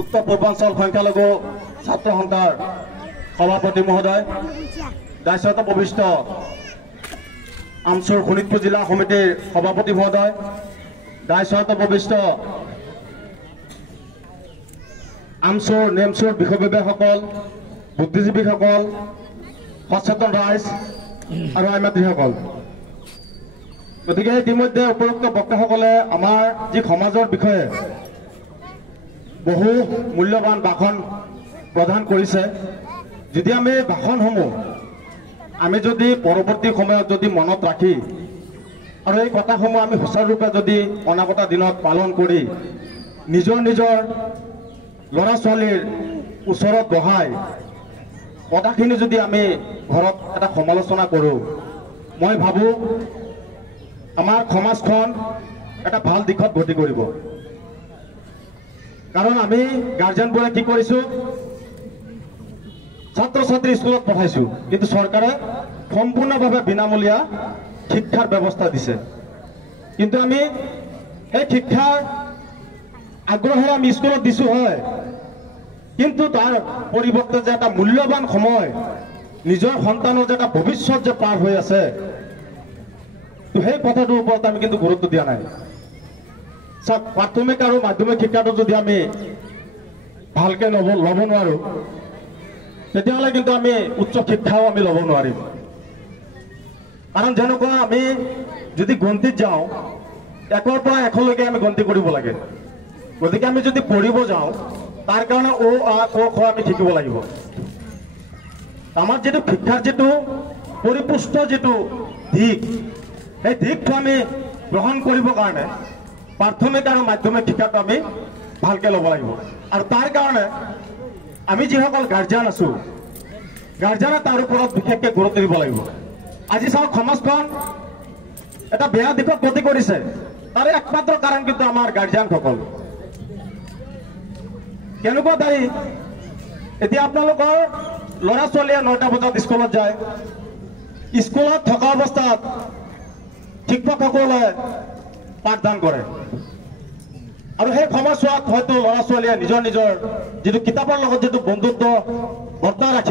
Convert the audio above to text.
উত্তৰ পূৰ্বাঞ্চল সংখ্যালঘু ছাত্ৰ সন্থাৰ সভাপতি মহোদয়, দায়িত্বত উপবিষ্ট আমচুৰ শোণিতপুৰ জিলা সমিতিৰ সভাপতি মহোদয়, দায়িত্বত উপবিষ্ট আমচুৰ নেমচুৰ বিষয়ববীয়াসকল, বুদ্ধিজীৱীসকল, সচেতন ৰাইজ আৰু আইমাতৃসকল। গতিকে ইতিমধ্যে উপৰোক্ত বক্তাসকলে আমাৰ যি সমাজৰ বিষয়ে বহু মূল্যৱান ভাষণ প্ৰদান কৰিছে। যদি আমি ভাষণসমূহ আমি যদি পৰৱৰ্তী সময়ত যদি মনত ৰাখি আৰু এই কথাসমূহ আমি সুচাৰুৰূপে যদি অনাগত দিনত পালন কৰি নিজৰ নিজৰ ল'ৰা ছোৱালীৰ ওচৰত বহাই কথাখিনি যদি আমি ঘৰত এটা সমালোচনা কৰোঁ, মই ভাবোঁ আমাৰ সমাজখন এটা ভাল দিশত গতি কৰিব। কাৰণ আমি গাৰ্জেনবোৰে কি কৰিছোঁ, ছাত্ৰ ছাত্ৰী স্কুলত পঠাইছোঁ, কিন্তু চৰকাৰে সম্পূৰ্ণভাৱে বিনামূলীয়া শিক্ষাৰ ব্যৱস্থা দিছে। কিন্তু আমি সেই শিক্ষাৰ আগ্ৰহেৰে আমি স্কুলত দিছোঁ হয়, কিন্তু তাৰ পৰিৱৰ্তে যে এটা মূল্যৱান সময় নিজৰ সন্তানৰ যে এটা ভৱিষ্যত যে পাৰ হৈ আছে, সেই কথাটোৰ ওপৰত আমি কিন্তু গুৰুত্ব দিয়া নাই। চাওক, প্ৰাথমিক আৰু মাধ্যমিক শিক্ষাটো যদি আমি ভালকে ল'ব নোৱাৰোঁ, তেতিয়াহ'লে কিন্তু আমি উচ্চ শিক্ষাও আমি ল'ব নোৱাৰিম। কাৰণ যেনেকুৱা আমি যদি গণিত যাওঁ, 1ৰ পৰা 1লৈকে আমি গণিত কৰিব লাগে। গতিকে আমি যদি পঢ়িব যাওঁ, তাৰ কাৰণে অ আ ক খ আমি শিকিব লাগিব। আমাৰ যিটো শিক্ষাৰ যিটো পৰিপুষ্ট যিটো দিশ, সেই দিশটো আমি গ্ৰহণ কৰিবৰ কাৰণে প্ৰাথমিক আৰু মাধ্যমিক শিক্ষাটো আমি ভালকে ল'ব লাগিব। আৰু তাৰ কাৰণে আমি যিসকল গাৰ্জেন আছোঁ, গাৰ্জেনে তাৰ ওপৰত বিশেষকৈ গুৰুত্ব দিব লাগিব। আজি চাওক, সমাজখন এটা বেয়া দিশত গতি কৰিছে, তাৰে একমাত্ৰ কাৰণ কিন্তু আমাৰ গাৰ্জেনসকল। কেনেকুৱা দায়ী? এতিয়া আপোনালোকৰ ল'ৰা ছোৱালীয়ে 9টা বজাত স্কুলত যায়, স্কুলত থকা অৱস্থাত শিক্ষকসকলে পাঠদান কৰে, আৰু সেই সময়ছোৱাত হয়তো ল'ৰা ছোৱালীয়ে নিজৰ নিজৰ যিটো কিতাপৰ লগত যিটো বন্ধুত্ব বৰ্তাই ৰাখি